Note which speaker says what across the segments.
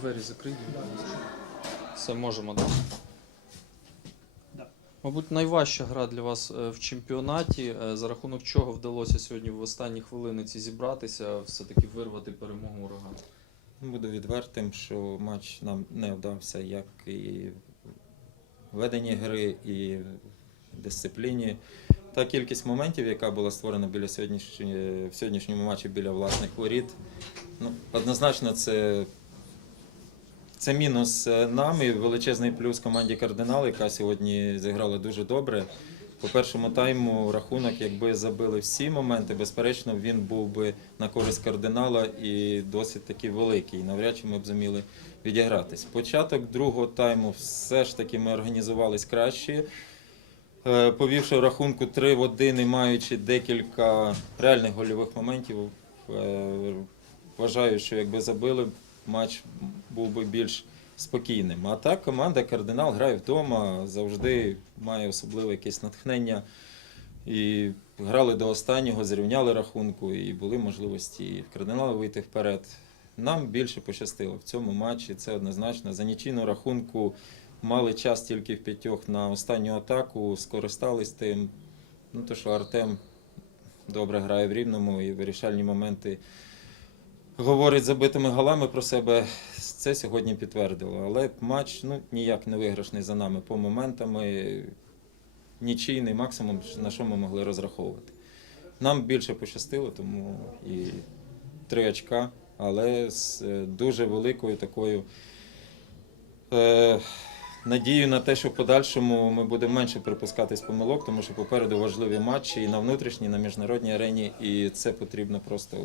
Speaker 1: Двері закриті. Все можемо, так?
Speaker 2: Да.
Speaker 1: Мабуть, найважча гра для вас е, в чемпіонаті, е, за рахунок чого вдалося сьогодні в останні хвилини ці зібратися, все-таки вирвати перемогу ураган.
Speaker 3: Буду відвертим, що матч нам не вдався як і в веденні гри, і в дисципліні. Та кількість моментів, яка була створена біля сьогоднішньої- в сьогоднішньому матчі біля власних воріт, ну, однозначно це, це мінус е, нам і величезний плюс команді Кардинал, яка сьогодні зіграла дуже добре. По першому тайму рахунок, якби забили всі моменти, безперечно, він був би на користь кардинала і досить таки великий. Навряд чи ми б зуміли відігратись. Початок другого тайму все ж таки ми організувались краще. Е, Повівши рахунку 3 в 1 і маючи декілька реальних гольових моментів, е, вважаю, що якби забили, матч був би більш спокійним. А так команда Кардинал грає вдома, завжди має особливе якесь натхнення. І грали до останнього, зрівняли рахунку, і були можливості кардинала вийти вперед. Нам більше пощастило в цьому матчі, це однозначно. За нічийну рахунку мали час тільки в п'ятьох на останню атаку, скористались тим. Ну, то, що Артем добре грає в рівному і вирішальні моменти говорить забитими голами про себе. Це сьогодні підтвердило. Але матч ну, ніяк не виграшний за нами по моментами. Нічийний максимум, на що ми могли розраховувати. Нам більше пощастило, тому і три очка, але з е, дуже великою такою е, надією на те, що в подальшому ми будемо менше припускатись помилок, тому що попереду важливі матчі і на внутрішній, і на міжнародній арені, і це потрібно просто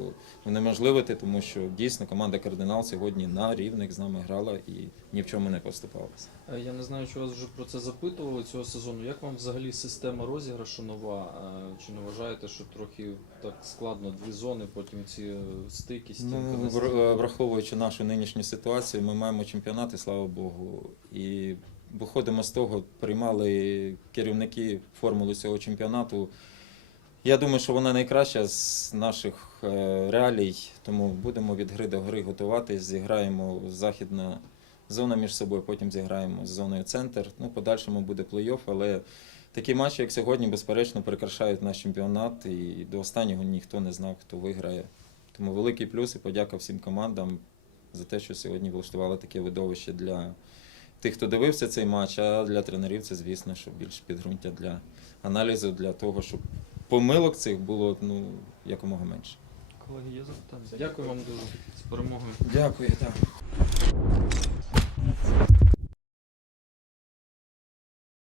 Speaker 3: унеможливити, тому що дійсно команда Кардинал сьогодні на рівних з нами грала і ні в чому не поступалася.
Speaker 1: Е, Я не знаю, чи вас вже про це запитували цього сезону. Як вам взагалі система розіграшу нова? Е, Чи не вважаєте, що трохи так складно дві зони, потім ці е, стики, стінки?
Speaker 3: Ну, враховуючи нашу нинішню ситуацію, ми маємо чемпіонат, і слава Богу. І виходимо з того, приймали керівники формулу цього чемпіонату. Я думаю, що вона найкраща з наших е, реалій, тому будемо від гри до гри готуватись, зіграємо західна зона між собою, потім зіграємо з зоною центр. Ну, подальшому буде плей-офф, але такі матчі, як сьогодні, безперечно, прикрашають наш чемпіонат, і до останнього ніхто не знав, хто виграє. Тому великий плюс і подяка всім командам за те, що сьогодні влаштували таке видовище для тих, хто дивився цей матч, а для тренерів це, звісно, що більш підґрунтя для аналізу, для того, щоб помилок цих було ну, якомога менше.
Speaker 1: Колеги, є запитання? Дякую вам дуже з перемогою.
Speaker 3: Дякую, так.